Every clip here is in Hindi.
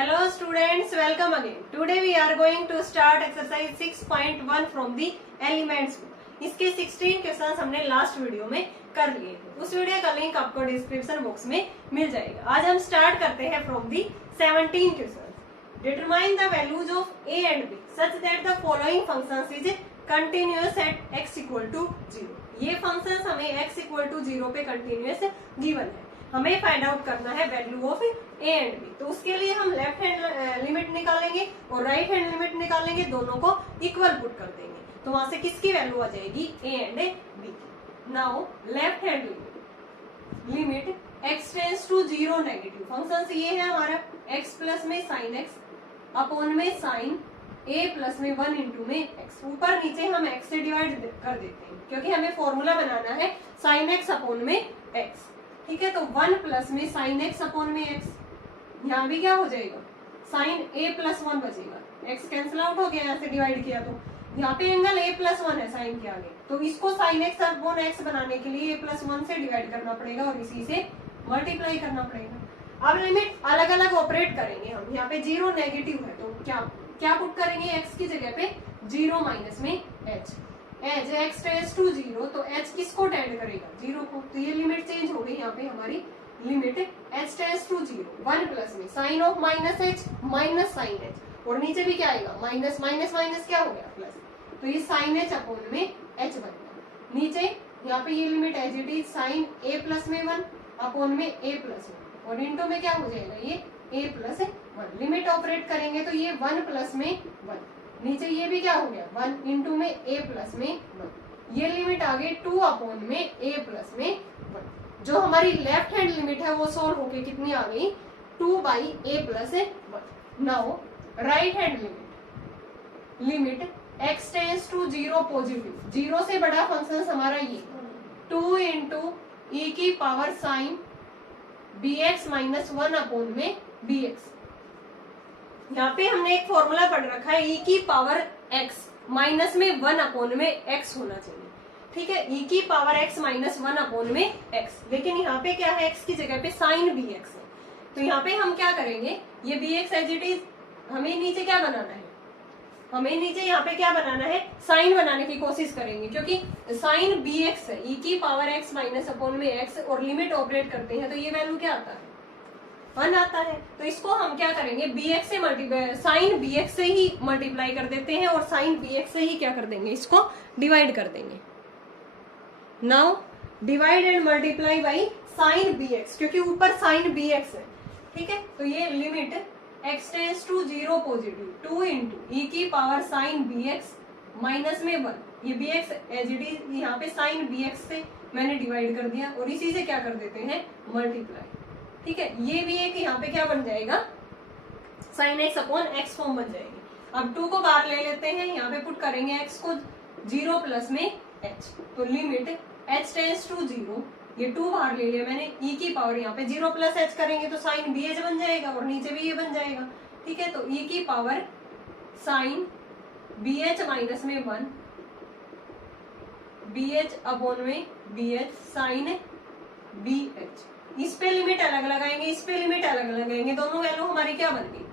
Hello students, welcome again. Today we are going to start exercise 6.1 from the elements book. इसके 16 क्वेश्चंस हमने लास्ट वीडियो में कर लिए थे। उस वीडियो का लिंक आपको डिस्क्रिप्शन बॉक्स में मिल जाएगा। आज हम स्टार्ट करते हैं from the 17 questions. Determine the values of a and b such that the following functions is continuous at x equal to 0। ये फंक्शंस हमें x इक्वल टू 0 पे कंटिन्यूअस गिवन है। हमें फाइंड आउट करना है value of a and b। तो उसके लिए हम लेफ्ट हैंड लिमिट निकालेंगे और राइट हैंड लिमिट निकालेंगे, दोनों को इक्वल पुट कर देंगे। तो वहां से किसकी वैल्यू आ जाएगी, a and b। Now left hand limit x tends to 0 negative. Function ये है हमारा x प्लस में साइन x अपॉन में साइन a प्लस में 1 इंटू में x। ऊपर नीचे हम x से डिवाइड कर देते हैं क्योंकि हमें फॉर्मूला बनाना है साइन x अपॉन में x। ठीक है, तो 1 प्लस में साइन x अपॉन में x, यहाँ भी क्या हो जाएगा साइन a प्लस 1 बचेगा, x कैंसिल आउट हो गया यहाँ से डिवाइड किया तो यहाँ पे एंगल a प्लस 1 है साइन के आगे, तो इसको साइन x अपॉन x बनाने के लिए a प्लस 1 से डिवाइड करना पड़ेगा और इसी से मल्टीप्लाई करना पड़ेगा। अब लिमिट अलग अलग ऑपरेट करेंगे हम। यहाँ पे 0 नेगेटिव है तो क्या पुट करेंगे, x की जगह पे 0 माइनस में h। As x tends to 0 तो h किसको टेंड करेगा, 0 को। तो ये लिमिट चेंज हो गई यहाँ पे हमारी limit h tends to 0 1 plus में sign of minus h minus sign h, और नीचे भी क्या आएगा माइनस माइनस माइनस क्या हो गया प्लस, तो ये साइन h अपॉन में h बन गया। नीचे यहाँ पे ये limit as it is sine a plus में 1 अपॉन में a प्लस 1, और इंटू में क्या हो जाएगा ये a प्लस 1। लिमिट ऑपरेट करेंगे तो ये 1 प्लस में 1, नीचे ये भी क्या हो गया 1 इंटू में a प्लस में 1। ये लिमिट आ गई 2 अपॉन में a प्लस में 1। जो हमारी लेफ्ट हैंड लिमिट है वो सोल्व होके कितनी आ गई 2 by a plus 1। Now right hand limit x tends to 0 positive, 0 से बड़ा फंक्शन हमारा ये 2 इंटू e की power sine bx minus 1 upon में bx। यहाँ पे हमने एक फॉर्मूला पढ़ रखा है e की पावर x माइनस में 1 अपॉन में x होना चाहिए। ठीक है, e की पावर x माइनस 1 अपॉन में x, लेकिन यहाँ पे क्या है x की जगह पे साइन bx है। तो यहाँ पे हम क्या करेंगे, ये bx एज इट इज हमें नीचे क्या बनाना है, हमें नीचे यहाँ पे क्या बनाना है साइन बनाने की कोशिश करेंगे क्योंकि साइन bx है, e की पावर x माइनस अपॉन में x, और लिमिट ऑपरेट करते हैं तो ये वैल्यू क्या आता है 1 आता है। तो इसको हम क्या करेंगे bx से मल्टीप्लाई, साइन bx से ही मल्टीप्लाई कर देते हैं और साइन bx से ही क्या कर देंगे इसको डिवाइड कर देंगे। Now divide and multiply by sine bx, क्योंकि ऊपर साइन bx है। ठीक है, तो ये limit x tends to 0 positive 2 into e की पावर साइन bx माइनस में 1। ये bx एज इट इज यहाँ पे साइन bx से मैंने डिवाइड कर दिया और इसी से क्या कर देते हैं मल्टीप्लाई। ठीक है, ये भी एक यहाँ पे क्या बन जाएगा sine x upon x form बन जाएगी। अब 2 को बाहर ले लेते हैं, यहाँ पे पुट करेंगे x को 0 प्लस में h, तो लिमिट h टेंड्स टू 0, ये 2 बाहर ले लिया मैंने, e की पावर यहाँ पे 0 प्लस h करेंगे तो साइन bh बन जाएगा और नीचे भी ये बन जाएगा। ठीक है, तो e की पावर साइन bh माइनस में 1 bh अपॉन में bh साइन bh। इस पे लिमिट अलग लगाएंगे, इस पे लिमिट अलग लगाएंगे, दोनों वैल्यू हमारी क्या बन गई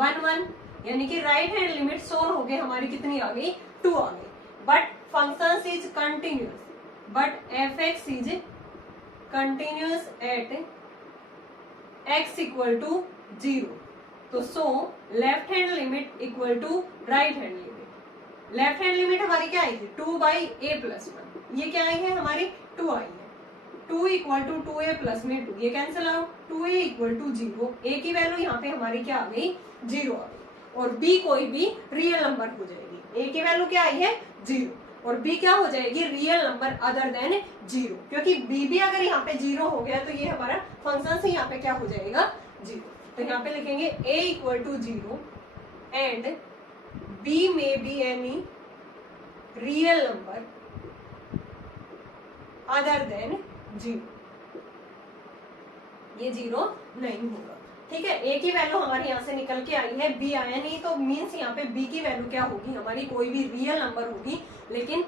1 1, यानी कि राइट हैंड लिमिट सोल्व हो गई हमारी कितनी आ गई 2 आ गई। But function is continuous, but f(x) is continuous at x equal to 0। तो so left hand limit equal to right hand limit. Left hand limit हमारी क्या आएगी 2 बाई a प्लस 1, ये क्या आई है हमारी 2 आई है। 2 इक्वल टू 2a प्लस में 2, ये cancel out, 2a equal to 0, a की वैल्यू यहाँ पे हमारी क्या आ गई 0 आ गई, और b कोई भी रियल नंबर हो जाएगी। a की वैल्यू क्या आई है 0 और b क्या हो जाएगी रियल नंबर अदर देन 0, क्योंकि b भी अगर यहाँ पे 0 हो गया तो ये हमारा फंक्शन से यहाँ पे क्या हो जाएगा 0। तो यहाँ पे लिखेंगे a equal to 0 and b may be any real number other than 0, ये 0 नहीं होगा। ठीक है, a की वैल्यू हमारी यहाँ से निकल के आई है, b आया नहीं, तो मीन्स यहाँ पे b की वैल्यू क्या होगी हमारी कोई भी रियल नंबर होगी, लेकिन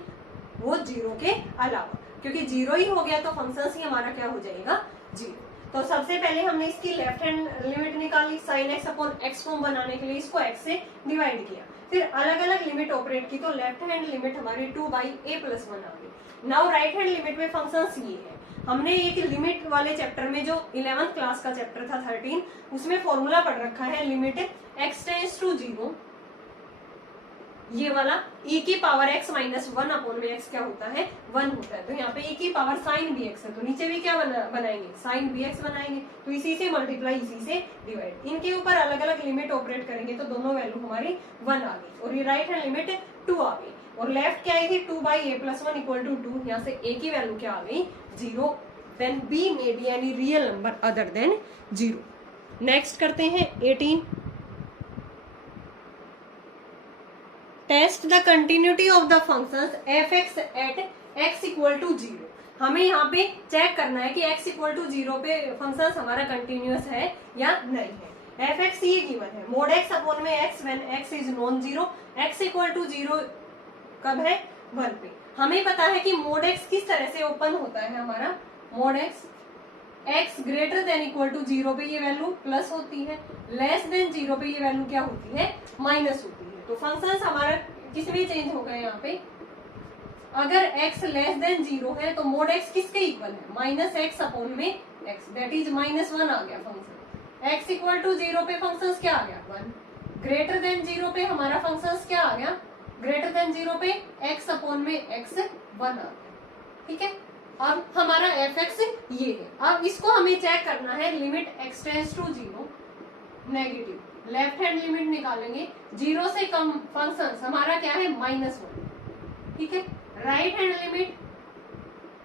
वो 0 के अलावा, क्योंकि 0 ही हो गया तो फंक्शन ही हमारा क्या हो जाएगा 0। तो सबसे पहले हमने इसकी लेफ्ट हैंड लिमिट निकाली, sine x upon x form बनाने के लिए इसको एक्स से डिवाइड किया, फिर अलग अलग लिमिट ऑपरेट की, तो लेफ्ट हैंड लिमिट हमारी 2/a+1 आ गई। नाउ राइट हैंड लिमिट में फंक्शंस ये है, हमने एक लिमिट वाले चैप्टर में जो 11th क्लास का चैप्टर था 13, उसमें फॉर्मूला पढ़ रखा है लिमिट x टेंड्स टू 0, ये वाला e की पावर x माइनस 1 अपॉन में x क्या होता है 1 होता है। तो यहाँ पे e की पावर साइन bx है, तो नीचे भी क्या बनाएंगे साइन bx बनाएंगे, तो इसी से मल्टीप्लाई इसी से डिवाइड, इनके ऊपर अलग अलग लिमिट ऑपरेट करेंगे तो दोनों वैल्यू हमारी 1 आ गई, और ये राइट हैंड लिमिट 2 आ गई, और लेफ्ट क्या आई थी 2/a+1 इक्वल टू 2, यहाँ से a की वैल्यू क्या आ गई 0, then b may be any real number other than 0। Next करते हैं 18, test the continuity of the functions f(x) at x equal to 0। हमें यहाँ पे चेक करना है कि x इक्वल टू 0 पे फंक्शंस हमारा कंटिन्यूअस है या नहीं है। f(x) ये गिवन है, मोड x अपॉन में x when x is non zero, x equal to 0 कब है 1 पे। हमें पता है कि मोड x किस तरह से ओपन होता है, हमारा mod x greater than equal to 0 पे ये वैल्यू प्लस होती है, लेस देन 0 पे ये वैल्यू क्या होती है माइनस होती है। तो फंक्शंस हमारा किसमें चेंज हो गए, यहाँ पे अगर x लेस देन 0 है तो मोड x किसके इक्वल है माइनस x अपॉन में x, दैट इज -1 आ गया फंक्शन। x इक्वल टू 0 पे फंक्शंस क्या आ गया 1, ग्रेटर देन 0 पे हमारा फंक्शंस क्या आ गया, ग्रेटर देन 0 पे x अपॉन में x 1 आ गया, ठीक है। अब हमारा f(x) ये है, अब इसको हमें चेक करना है limit x tends to 0 negative, left hand limit निकालेंगे, 0 से कम फंक्शंस हमारा क्या है -1, ठीक है। Right hand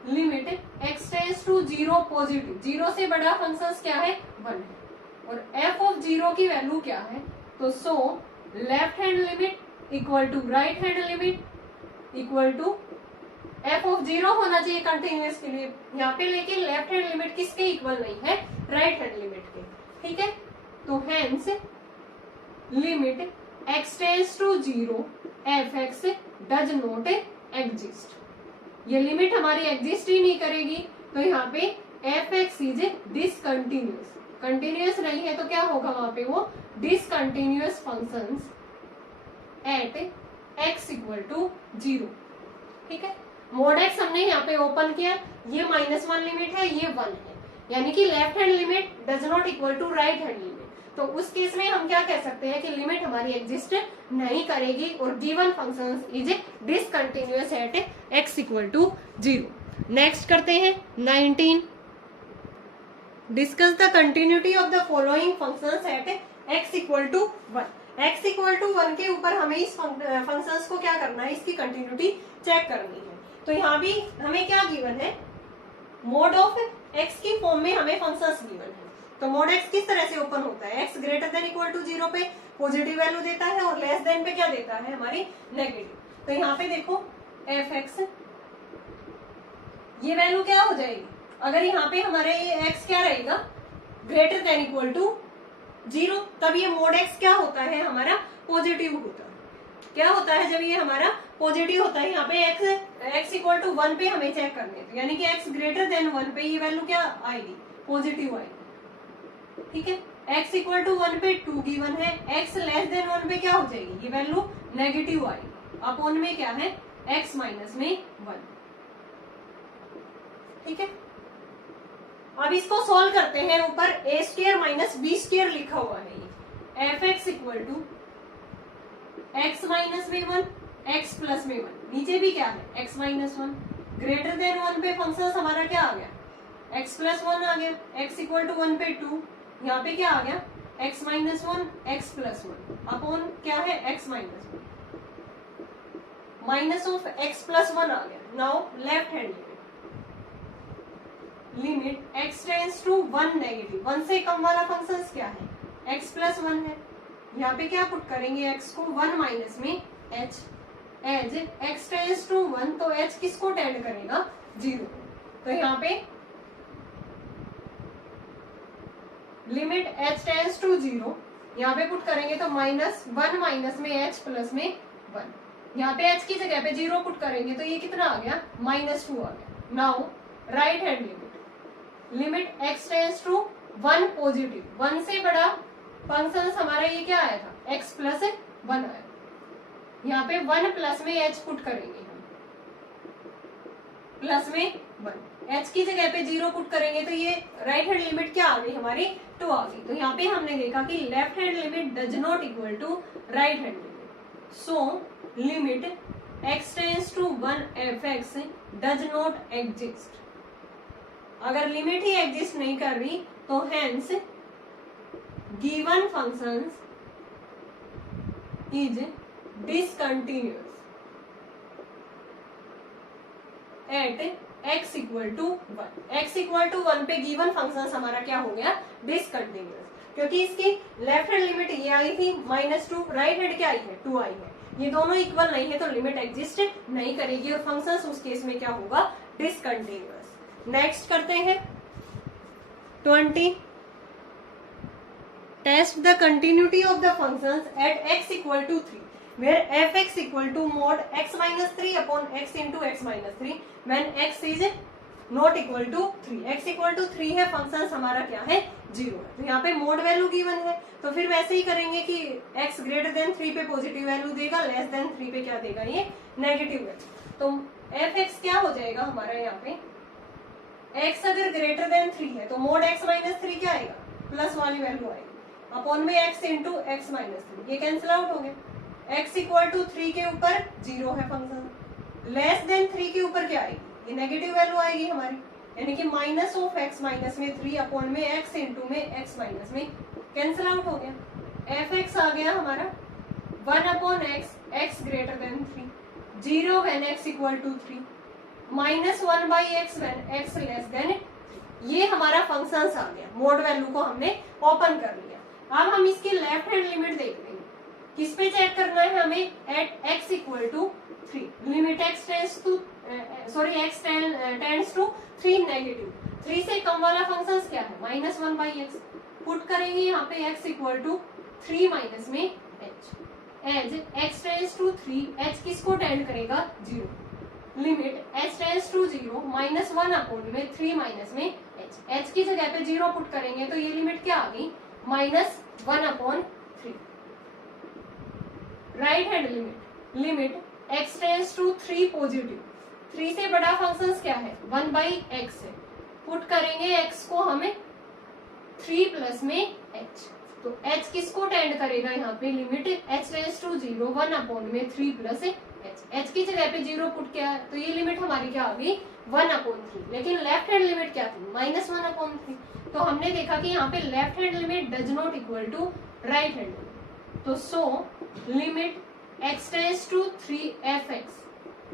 limit x tends to 0 positive, 0 से बड़ा फंक्शंस क्या है 1 है, और f ऑफ 0 की वैल्यू क्या है, तो so left hand limit equal to right hand limit equal to f of 0 होना चाहिए कंटिन्यूअस के लिए यहाँ पे, लेकिन लेफ्ट हैंड लिमिट किसके इक्वल नहीं है राइट हैंड लिमिट के, ठीक है। तो hence limit x tends to 0 f(x) does not exist, ये लिमिट हमारी एग्जिस्ट ही नहीं करेगी, तो यहाँ पे f(x) इज डिसकंटिन्यूअस, कंटिन्यूअस नहीं है तो क्या होगा वहां पे वो discontinuous functions at x equal to 0, ठीक है। मोड x हमने यहाँ पे ओपन किया, ये -1 लिमिट है, ये 1 है, यानी कि left hand limit does not equal to right hand limit, तो उस केस में हम क्या कह सकते हैं कि लिमिट हमारी एग्जिस्ट नहीं करेगी और given functions is discontinuous at x equal to 0। Next करते हैं 19, discuss the continuity of the following functions at x equal to 1। x equal to 1 के ऊपर हमें इस फंक्शंस को क्या करना है, इसकी कंटिन्यूटी चेक करनी है। तो यहाँ भी हमें क्या गिवन है, मोड ऑफ x की फॉर्म में हमें फंक्शंस गिवन है, तो मोड x किस तरह से ओपन होता है, x greater than equal to 0 पे पॉजिटिव वैल्यू देता है और लेस देन पे क्या देता है हमारी नेगेटिव। तो यहाँ पे देखो f(x) ये वैल्यू क्या हो जाएगी, अगर यहाँ पे हमारे ये x क्या रहेगा ग्रेटर देन इक्वल टू 0, तब ये मोड x क्या होता है हमारा पॉजिटिव होता है। क्या होता है जब ये हमारा पॉजिटिव होता है, यहाँ पे x इक्वल टू 1 पे हमें चेक करने, तो यानी कि x ग्रेटर देन 1 पे ये वैल्यू क्या आएगी पॉजिटिव आएगी, ठीक है। x इक्वल टू 1 पे 2 गिवन है, x लेस देन 1 पे क्या हो जाएगी ये वैल्यू नेगेटिव आएगी, अपॉन में क्या है x माइनस में 1, ठीक है। अब इसको सोल्व करते हैं, ऊपर a² माइनस b² लिखा हुआ है, ये f(x) equal to x minus में 1 x प्लस में 1, नीचे भी क्या है x माइनस 1, ग्रेटर देन 1 पे फंक्शन हमारा क्या आ गया x प्लस 1 आ गया, x इक्वल टू 1 पे 2, यहाँ पे क्या आ गया x minus 1 x plus 1 upon क्या है x minus 1, minus of x plus 1 आ गया। Now left hand limit x tends to 1 negative, 1 से कम वाला फंक्शन क्या है x प्लस 1 है, यहाँ पे क्या पुट करेंगे x को 1 माइनस में h, as x tends to 1 तो h किसको टेंड करेगा 0, तो यहाँ पे लिमिट h टेंड्स टू 0 यहाँ पे पुट करेंगे तो -1 माइनस में h प्लस में 1, यहाँ पे h की जगह पे 0 पुट करेंगे तो ये कितना आ गया -2 आ गया। Now right hand limit limit x tends to 1 positive, 1 से बड़ा फंक्शन हमारा ये क्या आया था, x प्लस 1 आया। यहाँ पे 1 प्लस में h पुट करेंगे हम, प्लस में 1, h की जगह पे 0 पुट करेंगे तो ये राइट हैंड लिमिट क्या आ गई हमारी, 2 आ गई। तो यहाँ पे हमने देखा कि left hand limit does not equal to right hand limit, so limit x tends to 1 fx does not exist. अगर लिमिट ही एग्जिस्ट नहीं कर रही तो hence given functions is discontinuous at x equal to 1। x equal to 1 पे गिवन फंक्शन हमारा क्या हो गया, डिसकंटिन्यूअस, क्योंकि इसकी लेफ्ट हैंड लिमिट ये आई थी -2, राइट हैंड क्या आई है, 2 आई है। ये दोनों इक्वल नहीं है तो लिमिट एग्जिस्ट नहीं करेगी और फंक्शन उस केस में क्या होगा, डिसकंटिन्यूअस। नेक्स्ट करते हैं 20, test the continuity of the functions at x equal to 3 where fx equal to mod x minus 3 upon x into x minus 3 when x is not equal to 3। x equal to 3 है, फंक्शन हमारा क्या है, 0 है। तो यहाँ पे मोड वैल्यू गिवन है तो फिर वैसे ही करेंगे कि x ग्रेटर देन 3 पे पॉजिटिव वैल्यू देगा, लेस देन 3 पे क्या देगा, ये नेगेटिव वैल्यू। तो fx क्या हो जाएगा हमारा, यहाँ पे x अगर ग्रेटर देन 3 है तो मोड x माइनस 3 क्या आएगा, प्लस वाली वैल्यू आएगी, अपॉन में x इंटू x माइनस 3, ये कैंसिल आउट हो गया। x इक्वल टू 3 के ऊपर 0 है फंक्शन, लेस देन 3 के ऊपर क्या आएगी, ये नेगेटिव वैल्यू आएगी हमारी, यानी कि माइनस ऑफ x माइनस में 3 अपॉन में x इंटू में x माइनस में कैंसिल आउट हो गया। fx आ गया हमारा 1 upon x greater than 3, 0 when x equal to 3, -1 by x when x less than 3। ये हमारा फंक्शन आ गया, मोड वैल्यू को हमने ओपन कर लिया। अब हम इसकी लेफ्ट हैंड लिमिट देख लेंगे, किस पे चेक करना है हमें, at x equal to 3 limit x tends to x tends to 3 negative, 3 से कम वाला फंक्शन क्या है, -1 बाई x, पुट करेंगे यहाँ पे x इक्वल टू 3 माइनस में h, as x tends to 3, h किसको टेंड करेगा, 0, limit h tends to 0 -1 upon में 3 माइनस में h की जगह पे 0 पुट करेंगे तो ये लिमिट क्या आ गई, -1 upon 3। Right hand limit x tends to 3 positive, 3 से बड़ा फंक्शन क्या है, 1 बाई x है, पुट करेंगे x को हमें 3 प्लस में h, तो h किसको टेंड करेगा यहाँ पे, limit h tends to 0 1 upon में 3 प्लस h की जगह पे 0 पुट किया तो ये लिमिट हमारी क्या आ गई, 1 अपॉन 3। लेकिन लेफ्ट हैंड लिमिट क्या थी, -1 अपॉन 3। तो हमने देखा कि यहाँ पे left hand limit does not equal to right hand limit, तो so limit x tends to 3 fx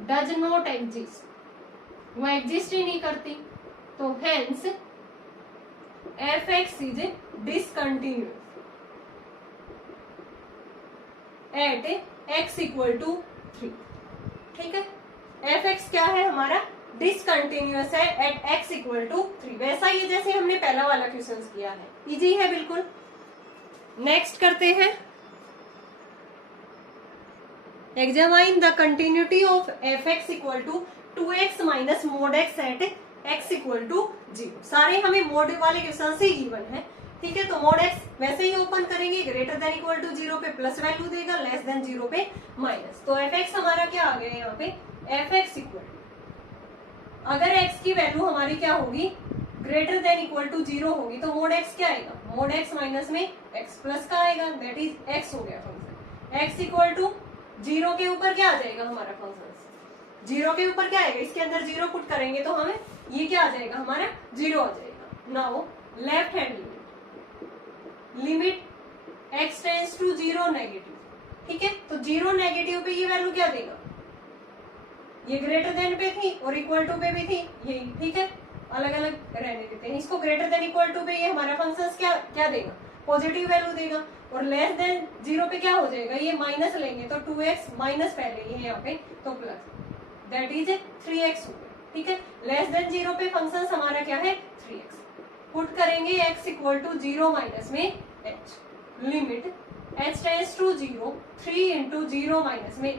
does not exist, वो एग्जिस्ट ही नहीं करती, तो hence fx is discontinuous at x equal to 3। ठीक है, fx क्या है हमारा, डिसकंटिन्यूअस है एट x इक्वल टू 3, वैसा ही जैसे हमने पहला वाला क्वेश्चन किया है, इजी है बिल्कुल। नेक्स्ट करते हैं, examine the continuity of fx equal to 2x minus mod x at x equal to 0। सारे हमें मोड वाले क्वेश्चन से गिवन है, ठीक है। तो मोड x वैसे ही ओपन करेंगे, ग्रेटर देन इक्वल टू 0 पे प्लस वैल्यू देगा, लेस देन 0 पे माइनस। तो fx हमारा क्या आ गया यहाँ पे, fx इक्वल, अगर x की वैल्यू हमारी क्या होगी, ग्रेटर देन इक्वल टू 0 होगी तो मोड x क्या आएगा, मोड x माइनस में x प्लस का आएगा, दैट इज x हो गया फंक्शन। x इक्वल टू 0 के ऊपर क्या आ जाएगा हमारा फंक्शन, 0 के ऊपर क्या आएगा, इसके अंदर 0 पुट करेंगे तो हमें ये क्या आ जाएगा हमारा, 0 आ जाएगा। Now left hand limit x tends to 0 negative, ठीक है। तो 0 नेगेटिव पे ये वैल्यू क्या देगा, ये ग्रेटर देन पे थी और इक्वल टू पे भी थी, यही ठीक है, अलग अलग रहने देते हैं इसको। ग्रेटर देन इक्वल टू पे ये हमारा फंक्शन क्या देगा, पॉजिटिव वैल्यू देगा, और लेस देन 0 पे क्या हो जाएगा, ये माइनस लेंगे तो 2x माइनस पहले ये है यहाँ पे तो प्लस, दैट इज 3x हो गया, ठीक है। लेस देन 0 पे फंक्शन हमारा क्या है, 3x, पुट करेंगे x इक्वल टू 0 माइनस में h, limit h tends to 0 3 into 0 minus में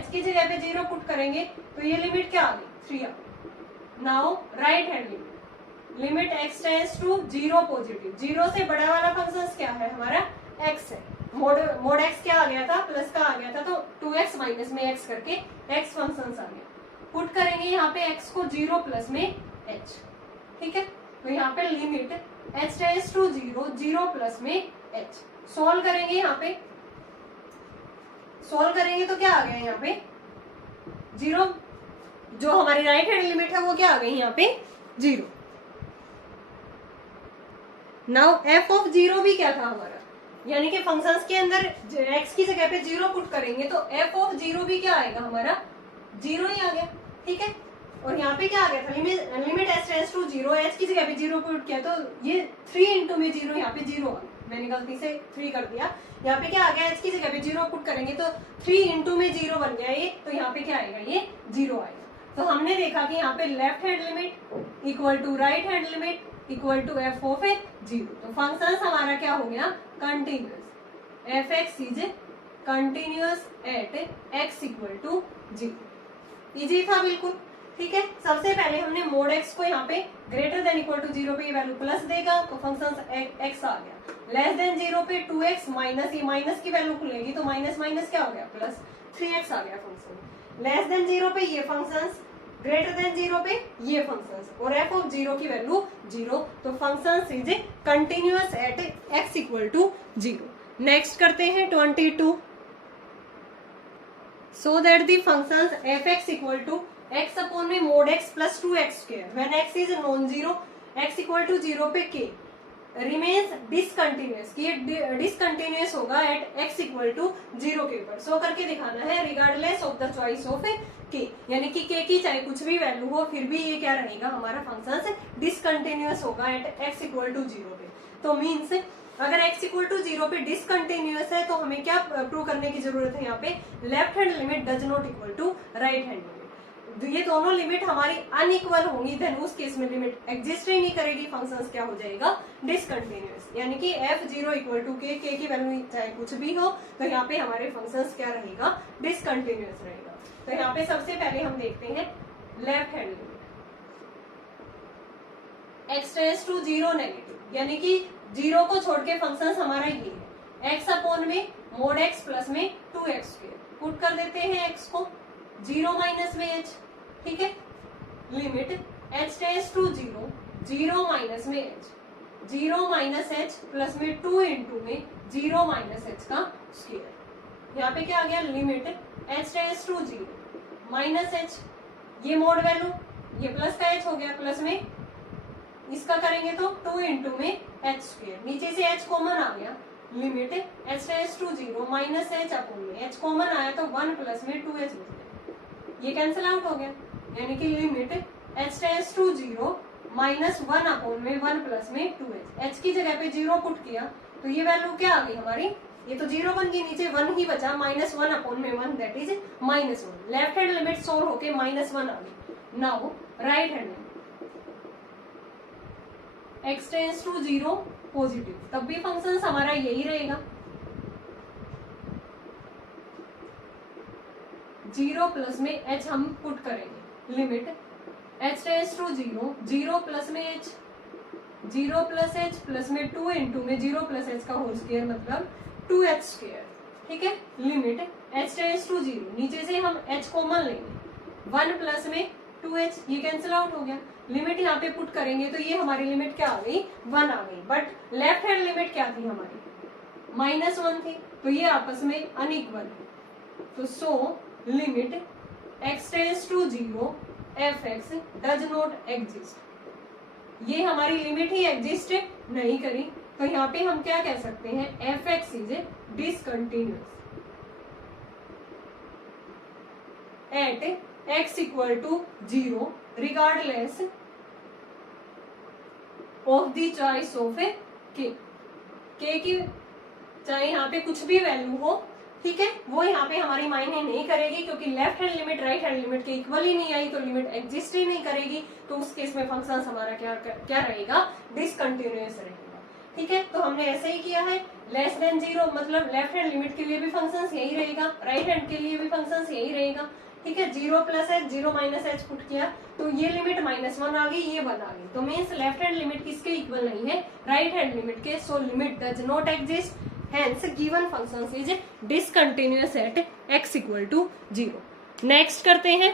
h की जगह पे 0 पुट करेंगे तो ये लिमिट क्या आ गई, 3 आ गई। Now right hand limit limit x tends to 0 positive, 0 से बड़ा वाला फंक्शन क्या है हमारा x है, मोड x क्या आ गया था प्लस का आ गया था, तो 2x माइनस में x करके x फंक्शन आ गया। पुट करेंगे यहाँ पे x को 0 प्लस में h, ठीक है, तो यहाँ पे limit h tends to 0, 0 plus में h। सॉल्व करेंगे, यहाँ पे सॉल्व करेंगे तो क्या आ गया यहाँ पे 0, जो हमारी राइट हैंड लिमिट है वो क्या आ गई यहाँ पे 0। नाउ f ऑफ 0 भी क्या था हमारा, यानी कि फंक्शंस के अंदर x की जगह पे 0 पुट करेंगे तो f ऑफ 0 भी क्या आएगा हमारा 0 ही आ गया, ठीक है। और यहाँ पे क्या आ गया था limit h tends to 0, h की जगह पे 0 पुट किया तो ये 3 इंटू में 0, यहाँ पे 0 आ गया, मैंने गलती से 3 कर दिया, यहाँ पे क्या आ गया h की जगह पे 0 पुट करेंगे तो 3 इंटू में 0 बन गया ये, तो यहाँ पे क्या आएगा ये 0 आएगा। तो हमने देखा कि यहाँ पे left hand limit equal to right hand limit equal to f of 0, तो फंक्शन हमारा क्या हो गया continuous, F X is continuous at x equal to 0। Easy था बिल्कुल, ठीक है। सबसे पहले हमने मोड x को यहाँ पे ग्रेटर देन इक्वल टू 0 पे ये वैल्यू प्लस देगा तो फंक्शन x आ गया, लेस देन 0 पे 2x माइनस, ये माइनस की वैल्यू खुलेगी तो माइनस माइनस क्या हो गया प्लस 3x आ गया फंक्शन, लेस देन 0 पे ये फंक्शंस, ग्रेटर देन 0 पे ये फंक्शंस, और f ऑफ 0 की वैल्यू 0, तो functions is continuous at x equal to 0। Next करते हैं 22, so that the functions f(x) equal to x upon में mod x plus 2x square when x is non zero, x equal to 0 पे k रिमेन्स डिसकंटिन्यूअस, कि ये डिसकंटिन्यूअस होगा एट x इक्वल टू 0 के ऊपर, सो करके दिखाना है regardless of the choice of k, यानी कि k की चाहे कुछ भी वैल्यू हो फिर भी ये क्या रहेगा हमारा फंक्शन डिसकंटिन्यूअस होगा एट x इक्वल टू 0 पे। तो मीन्स अगर x इक्वल टू 0 पे डिसकंटिन्यूअस है तो हमें क्या प्रूव करने की जरूरत है, यहाँ पे left hand limit does not equal to right hand limit, ये दोनों लिमिट हमारी अनइक्वल होंगी, देन उस केस में लिमिट एग्जिस्ट ही नहीं करेगी, फंक्शंस क्या हो जाएगा डिसकंटिन्यूअस, यानी कि f0 इक्वल टू k की वैल्यू चाहे कुछ भी हो तो यहाँ पे हमारे फंक्शंस क्या रहेगा डिसकंटिन्यूअस रहेगा। तो यहाँ पे सबसे पहले हम देखते हैं left hand limit, x tends to 0 negative, यानी कि 0 को छोड़ के फंक्शंस हमारा ये है x अपॉन में मोड x प्लस में 2x स्क्वायर, पुट कर देते हैं x को 0 माइनस में h, ठीक है, limit h tends to 0, 0 minus में h, 0 माइनस h प्लस में 2 इंटू में 0 माइनस h का स्क्वायर, यहाँ पे क्या आ गया limit h tends to 0 minus h, ये मोड वैल्यू ये प्लस का h हो गया, प्लस में इसका करेंगे तो 2 इंटू में h स्क्वायर, नीचे से h कॉमन आ गया, limit h tends to 0 minus h upon में h कॉमन आया तो 1 प्लस में 2h बच गया, ये कैंसिल आउट हो गया, यानी कि limit h tends to 0 minus 1 upon में 1 प्लस में 2h, h की जगह पे 0 पुट किया तो ये वैल्यू क्या आ गई हमारी, ये तो 0 बन गई, नीचे 1 ही बचा, माइनस 1 अपॉन में 1 that is minus 1, left hand limit solve होके माइनस 1 आ गई। Now right hand limit x tends to 0 positive, तब भी फंक्शन हमारा यही रहेगा, 0 प्लस में h हम पुट करेंगे, limit h tends to 0, 0 plus में h, 0 प्लस h प्लस में 2 इंटू में 0 प्लस h का होल स्क्वायर मतलब 2h स्क्वायर, ठीक है, लिमिट h टेंड्स टू 0, नीचे से हम h कॉमन लेंगे, 1 प्लस में 2h, ये कैंसिल आउट हो गया, लिमिट यहाँ पे पुट करेंगे तो ये हमारी लिमिट क्या आ गई 1 आ गई, बट लेफ्ट हैंड लिमिट क्या थी हमारी -1 थी, तो ये आपस में अनइक्वल है, तो so limit x tends to 0 f(x) does not exist, ये हमारी लिमिट ही एग्जिस्ट नहीं करी, तो यहाँ पे हम क्या कह सकते हैं f(x) is discontinuous at x equal to 0 regardless of the choice of k की चाहे यहाँ पे कुछ भी वैल्यू हो, ठीक है, वो यहाँ पे हमारी मायने नहीं करेगी, क्योंकि left hand limit right hand limit के इक्वल ही नहीं आई तो लिमिट एग्जिस्ट ही नहीं करेगी, तो उस केस में फंक्शन हमारा क्या रहेगा डिसकंटिन्यूअस रहेगा, ठीक है। तो हमने ऐसे ही किया है, लेस देन 0 मतलब लेफ्ट हैंड लिमिट के लिए भी फंक्शन यही रहेगा, राइट हैंड के लिए भी फंक्शन यही रहेगा, ठीक है, 0 plus H 0 minus H put किया तो ये लिमिट -1 आ गई, ये 1 आ गई, तो मीन्स लेफ्ट हैंड लिमिट किसके इक्वल नहीं है, राइट हैंड लिमिट के। So limit does not exist, hence given function is discontinuous at x equal to 0। Next करते हैं,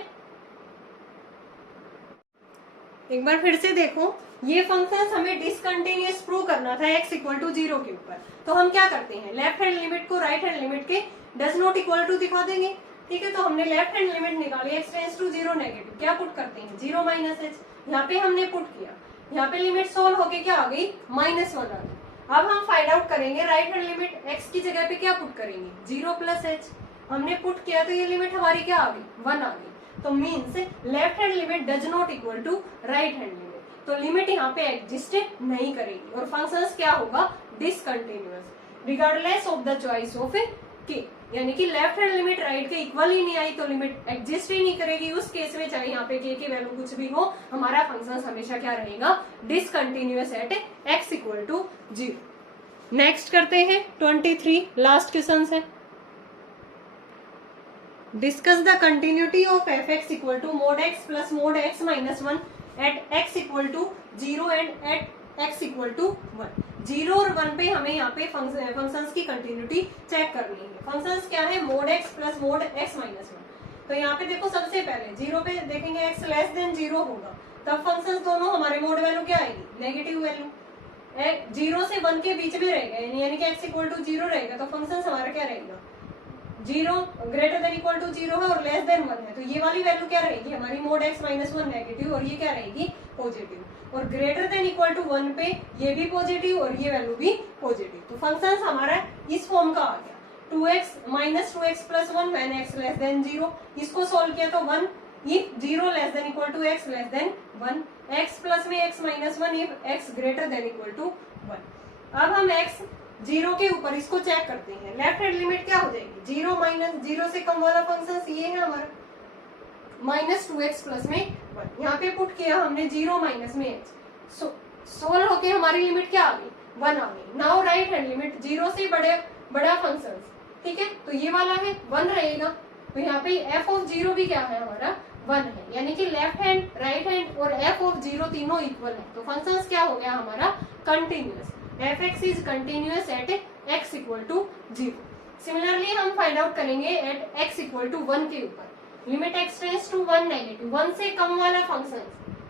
एक बार फिर से देखो, ये फंक्शन हमें डिसकंटिन्यूअस प्रूव करना था x इक्वल टू 0 के ऊपर, तो हम क्या करते हैं, लेफ्ट हैंड लिमिट को राइट हैंड लिमिट के डज नॉट इक्वल टू दिखा देंगे। ठीक है, तो हमने लेफ्ट हैंड लिमिट निकाली x टेंड्स टू 0 नेगेटिव, क्या पुट करते हैं 0 माइनस एच, यहाँ पे हमने पुट किया, यहाँ पे लिमिट सोल्व होके क्या आ गई -1 आ गई। अब हम फाइंड आउट करेंगे राइट हैंड लिमिट, x की जगह पे क्या पुट करेंगे 0 प्लस एच, हमने पुट किया तो ये लिमिट हमारी क्या आ गई 1 आ गई, तो means left hand limit does not equal to right hand limit, तो लिमिट यहाँ पे एग्जिस्ट नहीं करेगी और फंक्शंस क्या होगा discontinuous regardless of the choice of K, यानी कि लेफ्ट हैंड लिमिट राइट के इक्वल ही नहीं आई तो लिमिट एग्जिस्ट ही नहीं करेगी। उस केस में चाहे यहाँ पे के की वैल्यू कुछ भी हो, हमारा फंक्शन हमेशा क्या रहेगा discontinuous at x equal to 0। Next करते हैं 23, लास्ट क्वेश्चन है, discuss the continuity of fx equal to mod x plus mod x minus 1 at x equal to 0 and at x equal to 1। 0 और 1 पे हमें यहाँ पे फंक्शंस की कंटिन्यूटी चेक करनी है। फंक्शंस क्या है, mod x plus mod x minus 1। तो यहाँ पे देखो, सबसे पहले 0 पे देखेंगे x लेस देन 0 होगा, तब फंक्शंस दोनों हमारे मोड वैल्यू क्या आएगी नेगेटिव वैल्यू, 0 से 1 के बीच में रहेगा, यानी कि x इक्वल टू 0 रहेगा, तो फंक्शन हमारा क्या रहेगा 0 ग्रेटर देन इक्वल टू 0 है और लेस देन 1 है, तो ये वाली वैल्यू क्या रहेगी हमारी mod x माइनस 1 नेगेटिव और ये क्या रहेगी पॉजिटिव, और ग्रेटर देन इक्वल टू 1 पे ये भी पॉजिटिव और ये वैल्यू भी पॉजिटिव, तो फंक्शन हमारा इस फॉर्म का आ गया 2x minus 2x plus 1 when x less than 0। इसको सोल्व किया तो 1 if 0 less than equal to x less than 1, x plus में x minus 1 if x greater than equal to 1। अब हम x 0 के ऊपर इसको चेक करते हैं, लेफ्ट हैंड लिमिट क्या हो जाएगी 0 माइनस 0 से कम वाला फंक्शन ये है हमारा माइनस 2x प्लस में 1, यहाँ पे पुट किया हमने 0 माइनस में x, सोल्व होके हमारी लिमिट क्या आ गई 1 आ गई। नाउ राइट हैंड लिमिट 0 से बड़ा फंक्शन, ठीक है, तो ये वाला है 1 रहेगा, तो यहाँ पे f ऑफ 0 भी क्या है हमारा 1 है, यानी कि लेफ्ट हैंड राइट हैंड और f ऑफ 0 तीनों इक्वल है, तो फंक्शन क्या हो गया हमारा continuous, fx is continuous at x equal to 0। Similarly हम फाइंड आउट करेंगे एट x इक्वल टू 1 के ऊपर, limit x tends to 1 negative, 1 से कम वाला फंक्शन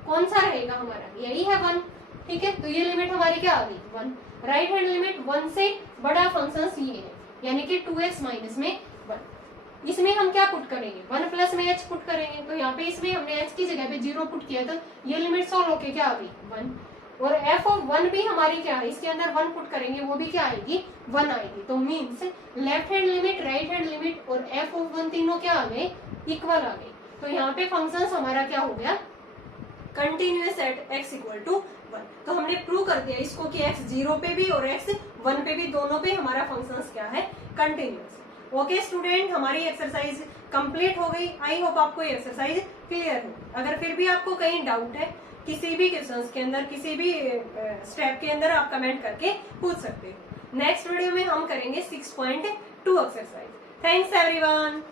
कौन सा रहेगा हमारा, यही है 1, ठीक है, तो ये लिमिट हमारी क्या आ गई 1। राइट हैंड लिमिट 1 से बड़ा फंक्शन ये है, यानी कि 2x माइनस में 1, इसमें हम क्या पुट करेंगे 1 प्लस में h पुट करेंगे, तो यहाँ पे इसमें हमने h की जगह पे 0 पुट किया था, ये लिमिट सॉल्व होके क्या आ गई 1, और f ऑफ 1 भी हमारी क्या है, इसके अंदर 1 पुट करेंगे वो भी क्या आएगी 1 आएगी, तो means left hand limit right hand limit और f ऑफ 1 तीनों क्या आ गए इक्वल आ गए, तो यहाँ पे फंक्शन हमारा क्या हो गया continuous at x equal to 1। तो हमने प्रूव कर दिया इसको कि x 0 पे भी और x 1 पे भी, दोनों पे हमारा फंक्शन क्या है कंटिन्यूअस। ओके स्टूडेंट, हमारी एक्सरसाइज कंप्लीट हो गई, आई होप आपको ये एक्सरसाइज क्लियर हो। अगर फिर भी आपको कहीं डाउट है किसी भी क्वेश्चंस के अंदर, किसी भी स्टेप के अंदर, आप कमेंट करके पूछ सकते हो। नेक्स्ट वीडियो में हम करेंगे 6.2 एक्सरसाइज। Thanks everyone.